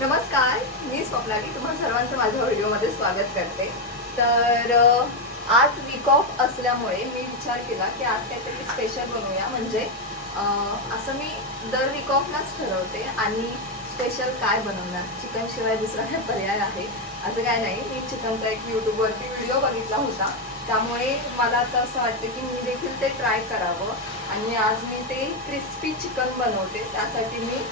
नमस्कार, मी स्वप्नाली तुम्हा सर्वांचं माझ्या व्हिडिओमध्ये स्वागत करते। तर आज वीक ऑफ असल्यामुळे मी विचार केला की आज काहीतरी स्पेशल बनवूया। म्हणजे असं मी दर वीक ऑफलाच ठरवते आणि स्पेशल काय बनवणार, चिकन शिवाय दुसरा काय पर्याय आहे असं काय नाही। मी चिकनचा एक यूट्यूबवरती व्हिडिओ बघितला होता, त्यामुळे मला आता असं वाटतं की मी देखील ते ट्राय करावं आणि आज मी ते क्रिस्पी चिकन बनवते। त्यासाठी मी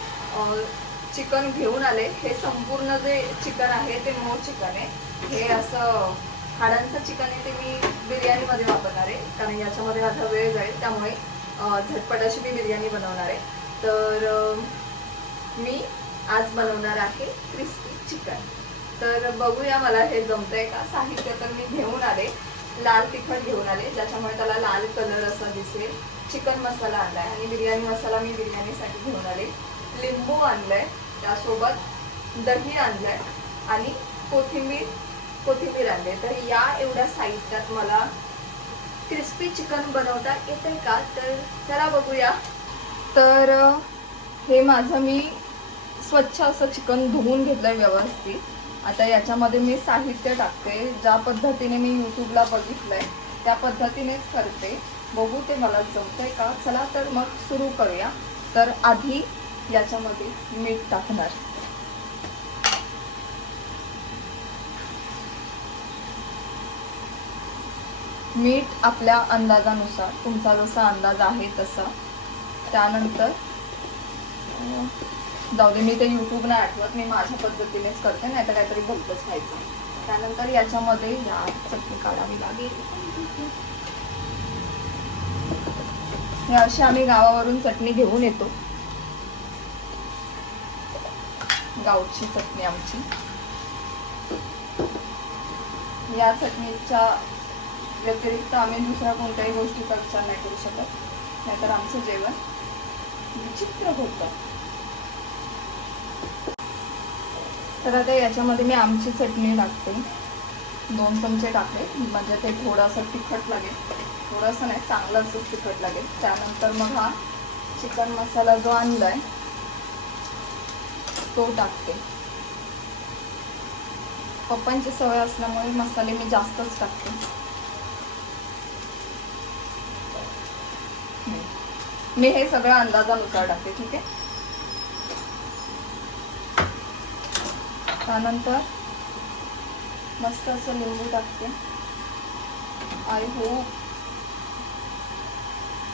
चिकन घेऊन आले। हे संपूर्ण जे चिकन आहे ते मऊ चिकन आहे। हे असं हाडांचं चिकन आहे, ते मी बिर्याणीमध्ये वापरणार आहे कारण याच्यामध्ये माझा वेळ जाईल, त्यामुळे झटपट अशी मी बिर्याणी बनवणार आहे। तर मी आज बनवणार आहे क्रिस्पी चिकन। तर बघूया मला हे जमतंय का। साहित्य तर मी घेऊन आले, लाल तिखट घेऊन आले ज्याच्यामुळे त्याला लाल कलर असा दिसेल। चिकन मसाला आणलाय आणि बिर्याणी मसाला मी बिर्याणीसाठी घेऊन आले। लिंबू आणलंय, त्यासोबत दही आणलंय आणि कोथिंबीर आणली। तर या एवढ्या साहित्यात मला क्रिस्पी चिकन बनवता येते का, तर चला बघूया। तर हे माझं मी स्वच्छ असं चिकन धुवून घेतलंय व्यवस्थित। आता याच्यामध्ये मी साहित्य टाकते, ज्या पद्धतीने मी यूट्यूबला बघितलंय त्या पद्धतीनेच करते। बघू ते मला जमतंय का। चला तर मग सुरू करूया। तर आधी याच्यामध्ये मीठ टाकणार। मीठ आपल्या अंदाजानुसार, तुमचा जसा अंदाज आहे तसा। त्यानंतर जाऊ दे, मी ते यूट्यूब नाही आठवत, मी माझ्या पद्धतीनेच करते, नाही तर काहीतरी भलतंच खायचं। त्यानंतर याच्यामध्ये या चटणी काढावी लागेल। हे अशी आम्ही गावावरून चटणी घेऊन येतो, गावची चटणी आमची। या चटणीच्या व्यतिरिक्त आम्ही दुसऱ्या कोणत्याही गोष्टीचा विचार नाही करू शकत, नाहीतर आमचं जेवण विचित्र होतं। तर आता याच्यामध्ये मी आमची चटणी टाकते, 2 चमचे टाकले, म्हणजे ते थोडंसं तिखट लागेल। थोडंसं नाही, चांगलं असं तिखट लागेल। त्यानंतर मग हा चिकन मसाला जो आणलाय तो टाकते। पप्पांची सवय असल्यामुळे मसाले मी जास्तच टाकते। मी हे सगळं अंदाजानुसार टाकते, ठीक आहे। त्यानंतर मस्त असं लिंबू टाकते। आई हो,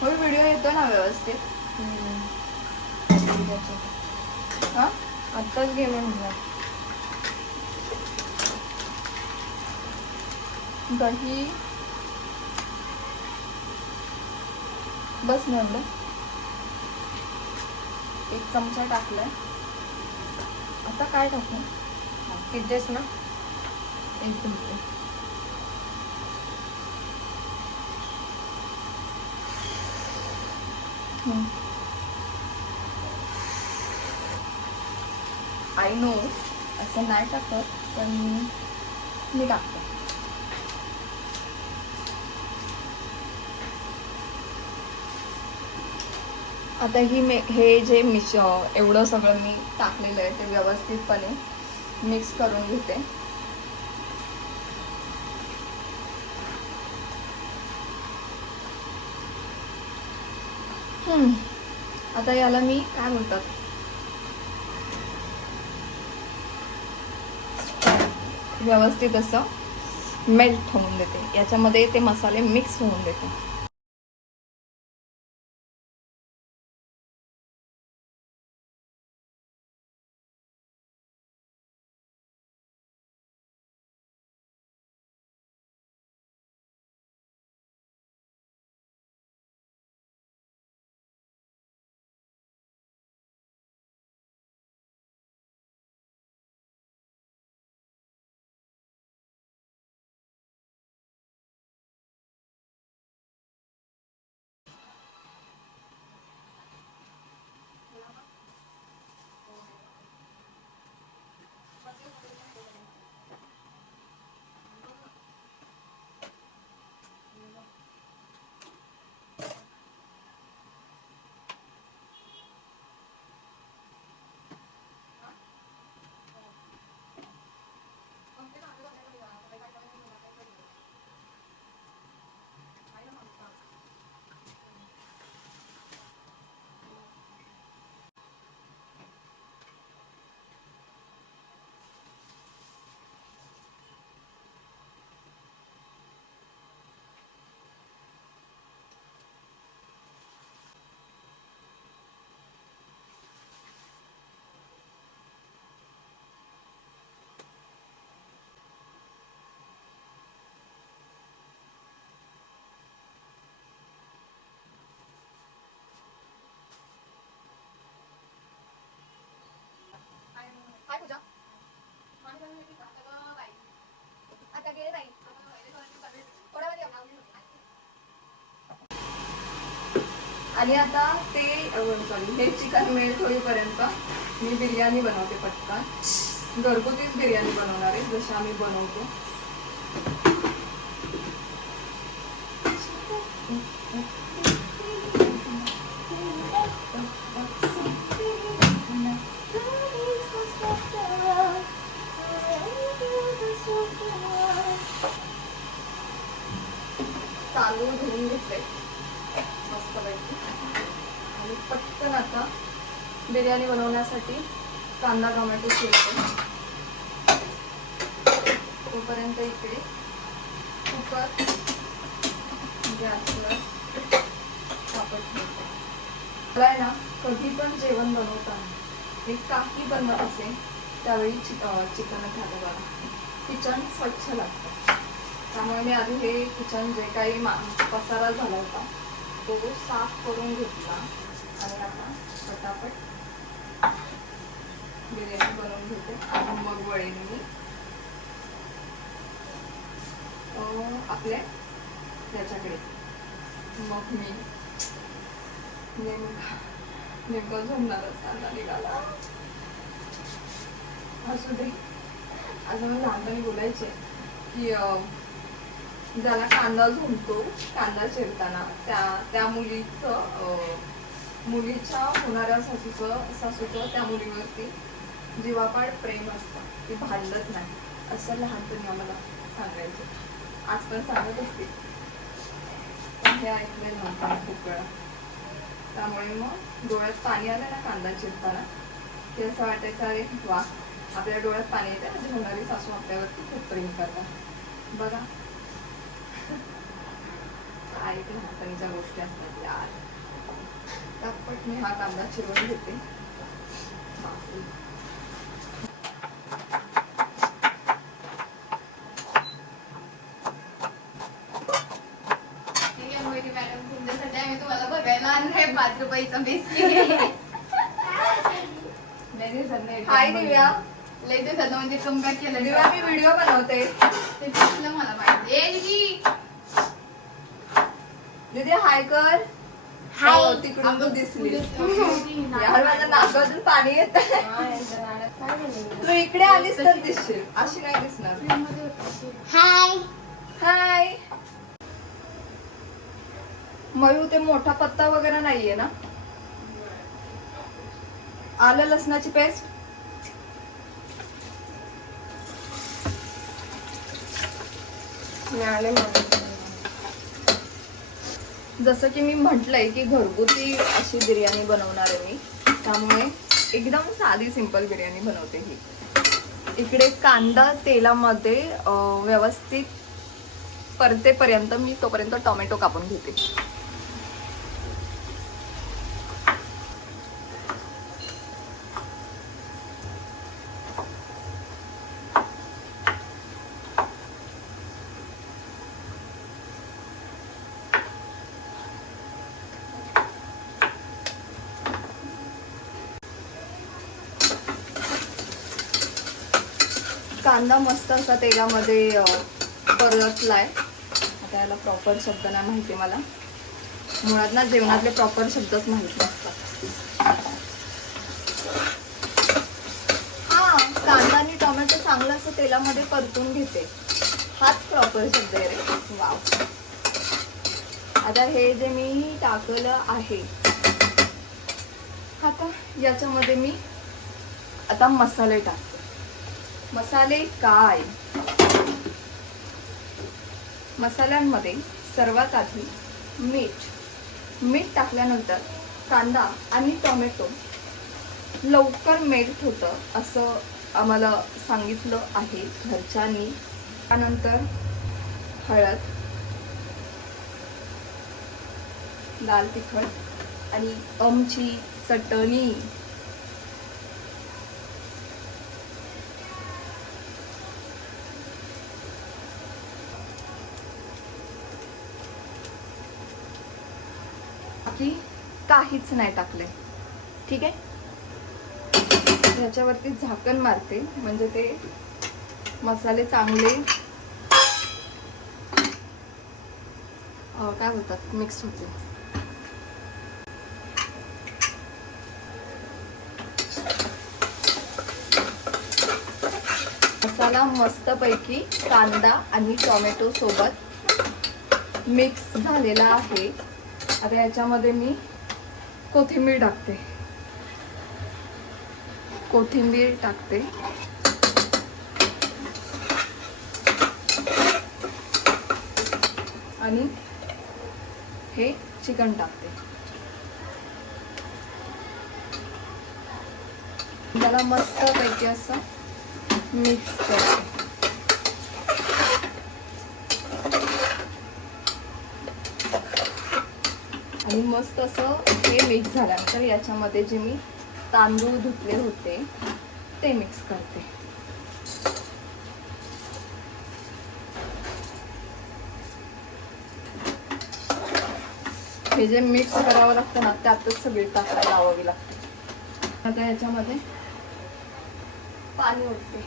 व्हिडिओ येतो ना व्यवस्थित? हां, आत्ताच गेले म्हणून। दही बस म्हणलं, 1 चमचा टाकलाय। आता काय टाकू? पिझ्झेस ना, 1 चमचा। आय नो असं नाही टाकत, पण मी टाकते। आता हे जे एवढं सगळं मी टाकलेलं आहे ते व्यवस्थितपणे मिक्स करून घेते। आता याला मी काय बोलतात, व्यवस्थित असं मेल्ट होऊन देते, याच्यामध्ये ते मसाले मिक्स होऊन देते। आणि आता ते सॉरी हे चिकन मेल्ट होईपर्यंत मी बिर्याणी बनवते पटकन. घरगुतीच बिर्याणी बनवणार आहे जशी आम्ही बनवतो. तांदूळ धुवून घेतले मस्तपैकी आणि पटकन आता बिर्याणी बनवण्यासाठी कांदा टोमॅटो चिरते. तोपर्यंत इकडे कुकर गॅसवर तापत ठेवते. मला आहे ना कधी पण जेवण बनवताना हे काही बनवत असेल त्यावेळी चिकन झालं बघा किचन स्वच्छ लागतं. त्यामुळे मी आधी हे किचन जे काही पसारा झाला होता तो साफ करून घेतला आणि आता पटापट बिर्याणी बनवून घेते. आणि मग वळेन मी आपल्या याच्याकडे. मग मी नेमका झोमणारच कांदा निघाला. असू दे. आज मला लहानपणी बोलायचे की ज्याला कांदा झोमतो कांदा चिरताना त्या मुलीच्या होणाऱ्या सासूचं त्या मुलीवरती जीवापाड प्रेम असतं, ती भांडत नाही, असं लहानपणी आम्हाला सांगायचे. आज पण सांगत असते. पण हे ऐकले नव्हतं खूप वेळा. त्यामुळे मग डोळ्यात पाणी आलं ना कांदा चिरताना ते असं वाटायचं अरे वा आपल्या डोळ्यात पाणी येते म्हणजे होणारी सासू आपल्यावरती खूप प्रेम करतात बघा. ऐक लहानपणीच्या गोष्टी असतात यार. त्यापट मी हा कांदा चिरून घेते. तुम्हाला बघायला आणलंय 5 रुपयाचा बिस्किट. हाय दिव्या. लय दिवसात म्हणजे कमबॅक केलं. दिव्या मी व्हिडिओ बनवते. ते दिसलं मला माहिती. ए दीदी दीदी हाय कर. हाय. तिकडून तू दिसली यार माझ्या नाकातून पाणी येत. तू इकडे आलीस तर दिसशील, अशी नाही दिसणार. हाय हाय. मयू ते मोठा पत्ता वगैरे नाहीये ना. आलं लसणाची पेस्ट जसं की मी म्हटलंय की घरगुती अशी बिर्याणी बनवणार आहे मी. त्यामुळे एकदम साधी सिंपल बिर्याणी बनवते ही. इकडे कांदा तेलामध्ये व्यवस्थित परतेपर्यंत मी तोपर्यंत टोमॅटो कापून घेते. कांदा मस्त असा तेलामध्ये परतलाय. आता याला प्रॉपर शब्द नाही माहिती मला. मुळात ना जेवणातले प्रॉपर शब्दच माहित नसतात. हा कांदा आणि टोमॅटो चांगलं असं तेलामध्ये परतून घेते. हाच प्रॉपर शब्द आहे रे. वाव. आता हे जे मी टाकलं आहे आता याच्यामध्ये मी आता मसाले टाकते. मसाले काय? मसाल्यांमध्ये सर्वात आधी मीठ टाकल्यानंतर कांदा आणि टोमॅटो लवकर मेल्ट होतं असं आम्हाला सांगितलं आहे घरच्यांनी. त्यानंतर हळद, लाल तिखट आणि आमची चटणी. बाकी काहीच नाही टाकले. ठीक आहे. याच्यावरती झाकण मारते म्हणजे ते मसाले चांगले काय बोलतात मिक्स होते. मसाला मस्तपैकी कांदा आणि टोमॅटो सोबत मिक्स झालेला आहे. आता याच्यामध्ये मी कोथिंबीर टाकते. आणि हे चिकन टाकते. त्याला मस्तपैकी असं मिक्स करते. आणि मस्त असं हे मिक्स झाल्यानंतर याच्यामध्ये जे मी तांदूळ धुतले होते ते मिक्स करते. हे जे मिक्स करावं लागतं ना त्यातच सगळी ताकद लावावी लागते. आता याच्यामध्ये पाणी ओतते.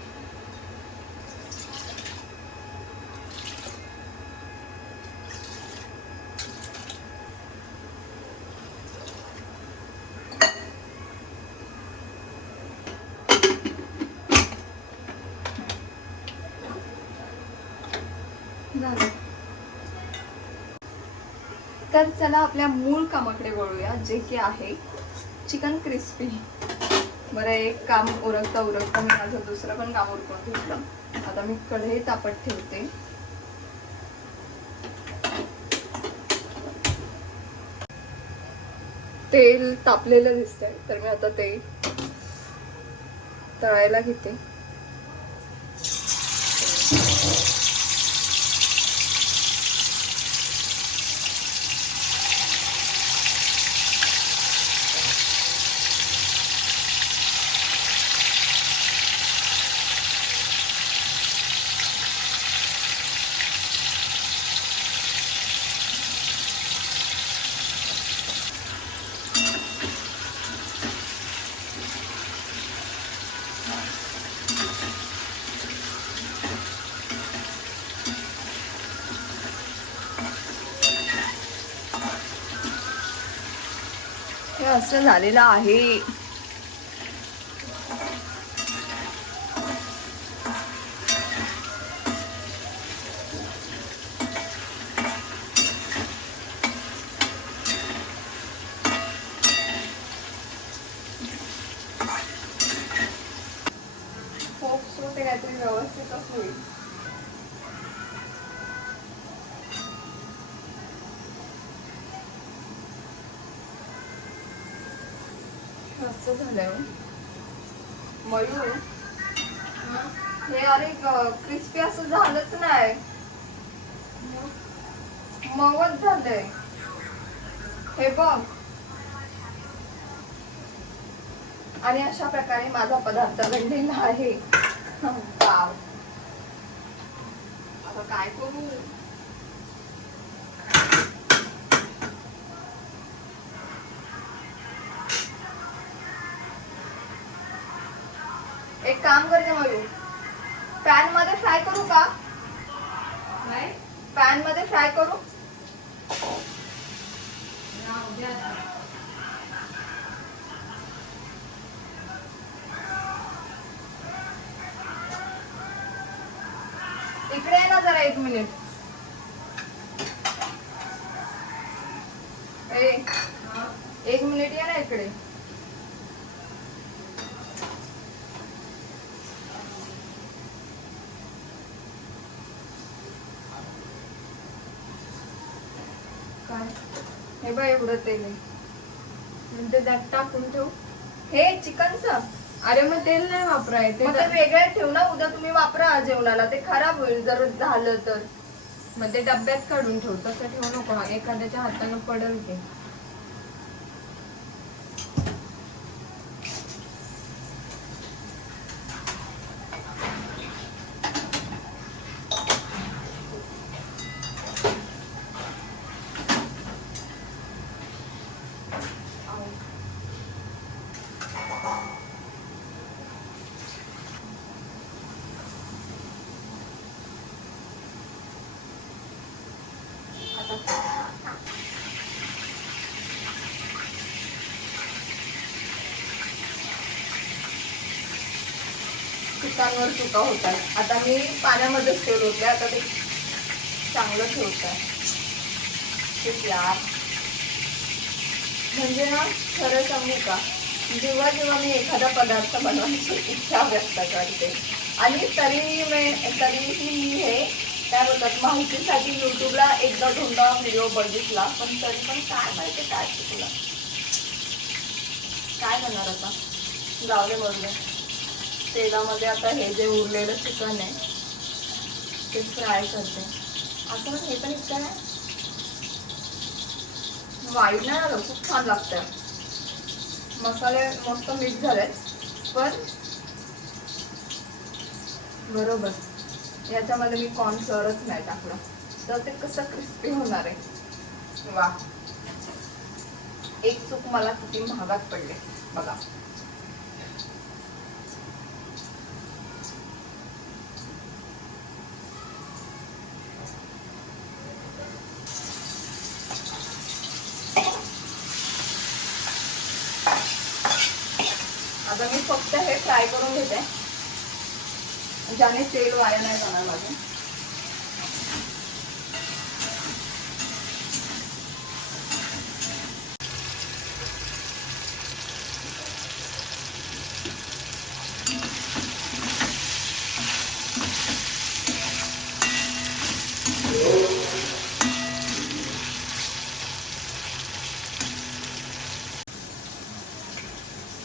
झालं. तर चला आपल्या मूळ कामाकडे वळूया, जे की आहे चिकन क्रिस्पी. बरं, एक काम उरकता मी माझं दुसरं पण काम उरकून घेतलं. आता मी कढई तापत ठेवते. तेल तापलेलं दिसतंय तर मी आता ते तळायला घेते. हे असं झालेलं आहे. फोक्स होते काहीतरी व्यवस्थितच होईल. असं झालं मयूर. हे अरे क्रिस्पी असं झालंच नाही. मगच झालंय हे बघ. आणि अशा प्रकारे माझा पदार्थ बनलेला आहे. वाव. आता काय करू. एक काम करते मयूर, पॅन मध्ये फ्राय करू का. पॅन मध्ये फ्राय करू. इकडे आहे ना जरा 1 मिनिट. ए 1 मिनिट या ना इकडे. काय हे बघ एवढं तेल आहे. म्हणजे त्यात टाकून ठेवू. हे चिकनचं. अरे मग तेल नाही वापरायचं. मग ते वेगळं ठेव ना, उद्या तुम्ही वापरा जेवणाला. ते खराब होईल जर झालं तर. मग ते डब्यात काढून ठेव. तसं ठेवू नको, एखाद्याच्या हातानं पडल ते. चुकांवर चुका होतात. आता मी पाण्यामध्येच तेल होते, आता ते चांगलं ठेवत आहे. तेच यार, म्हणजे ना खरं सांगू का, जेव्हा जेव्हा मी एखादा पदार्थ बनवायची इच्छा व्यक्त करते आणि तरीही मी हे काय बोलतात माहितीसाठी यूट्यूबला एकदा दोनदा व्हिडिओ बघितला, पण तरी पण काय माहिती काय शिकलं. काय करणार आता, जाऊ दे बघूया. तेलामध्ये आता हे जे उरलेलं चिकन आहे ते फ्राय करते. असं पण हे पण इतकं आहे वाईट नाही आलं, खूप छान लागतंय. मसाले मस्त मिक्स झाले, पण बरोबर याच्यामध्ये मी कॉर्नफ्लोअरच नाही टाकलं तर ते कसं क्रिस्पी होणार आहे. वा, एक चूक मला किती महागात पडले बघा. आता मी फक्त हे फ्राय करून घेते, ज्याने तेल वाया नाही जाणार माझं.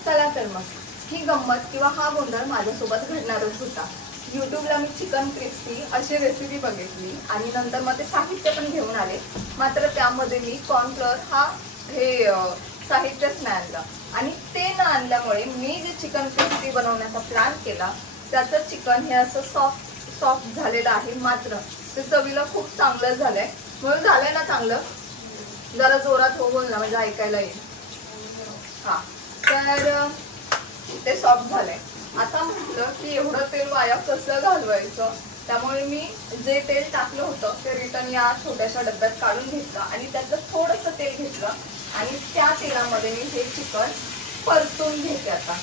चला तर मग ही गंमत किंवा हा गोंधळ माझ्यासोबत घडणारच होता. यूट्यूबला मी चिकन क्रिस्पी अशी रेसिपी बघितली आणि नंतर मग ते साहित्य पण घेऊन आले. मात्र त्यामध्ये मी कॉर्नफ्लोअर हे साहित्यच नाही आणलं आणि ते न आणल्यामुळे मी जे चिकन क्रिस्पी बनवण्याचा प्लॅन केला त्याचं चिकन हे असं सॉफ्ट झालेलं आहे. मात्र ते चवीला खूप चांगलं झालंय. म्हणून झालंय ना चांगलं, जरा जोरात हो बोल ना म्हणजे ऐकायला येईल. हा, तर ते सॉफ्ट झालंय. आता म्हटलं की एवढं तेल वाया कसं घालवायचं, त्यामुळे मी जे तेल टाकलं होतं ते रिटर्न या छोट्याशा डब्यात काढून घेतलं आणि त्यातलं थोडंसं तेल घेतलं आणि त्या तेलामध्ये मी हे चिकन परतून घेते. आता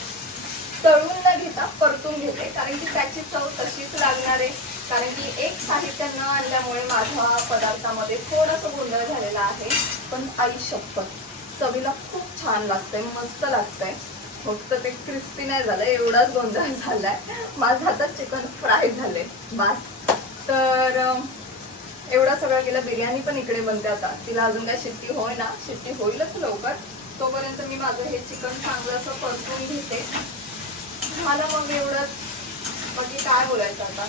तळून न घेता परतून घेते, कारण की त्याची चव तशीच लागणार आहे. कारण की एक साहित्य न आणल्यामुळे माझ्या पदार्थामध्ये थोडासा गोंधळ झालेला आहे, पण आई शपथ चवीला खूप छान लागतंय, मस्त लागतंय. फक्त ते क्रिस्पी नाही झालं एवढाच गोंधळ झालाय. माझं आता चिकन फ्राय झाले बस. तर एवढं सगळं केलं. बिर्याणी पण इकडे बनते आता, तिला अजून काय शिट्टी होय ना, शिट्टी होईलच लवकर. तोपर्यंत मी माझं हे चिकन चांगलं असं परतून घेते. झालं मग एवढंच, बाकी काय बोलायचं आता.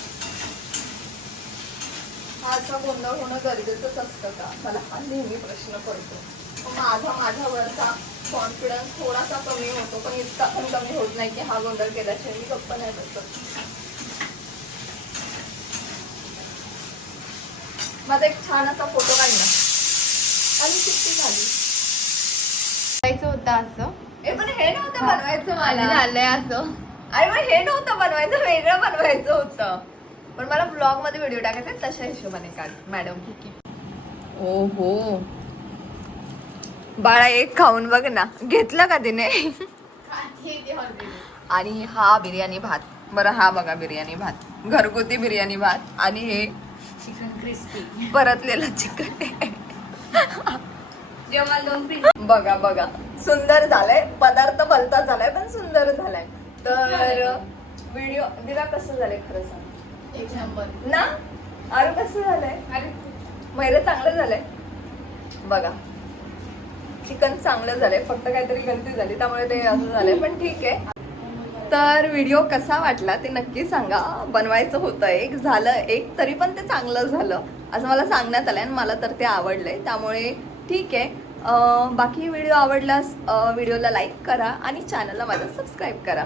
हा असा गोंधळ होणं गरजेचंच असतं का, मला हा नेहमी प्रश्न पडतो. माझ्यावरचा कॉन्फिडन्स थोडासा कमी होतो, पण इतका पण कमी होत नाही की हा गोंधळ केल्याशिवाय मी गप्प नाही बसत. माझा एक छान असा फोटो काढला आणि किती झाली होतं असं. पण हे नव्हतं बनवायचं मला, झालंय असं. अरे मग हे नव्हतं बनवायचं, वेगळं बनवायचं होतं. पण मला ब्लॉग मध्ये व्हिडिओ टाकायचा तशा हिशोबाने काढ मॅडम. ओ हो बाळा, एक खाऊन बघ ना, घेतलं का तिने. आणि हा बिर्याणी भात. बरं हा बघा बिर्याणी भात, घरगुती बिर्याणी भात आणि हे चिकन क्रिस्पी परतलेलं चिकन. जेव्हा 2 पीस बघा बघा, सुंदर झालंय पदार्थ, भलता झालाय पण सुंदर झालाय. तर व्हिडिओ दिला कसं झालंय खरं सांग. 1 नंबर ना. अरे कसं झालंय, अरे मैरे चांगलं झालंय बघा. चिकन चांगलं झालंय, फक्त काहीतरी गलती झाली त्यामुळे ते असं झालंय, पण ठीक आहे. तर व्हिडिओ कसा वाटला ते नक्की सांगा. बनवायचं होतं एक, झालं एक, तरी पण ते चांगलं झालं असं मला सांगण्यात आलंय आणि मला तर ते आवडलंय, त्यामुळे ठीक आहे. बाकी व्हिडिओ आवडल्यास व्हिडिओला लाईक करा आणि चॅनलला माझं सबस्क्राईब करा.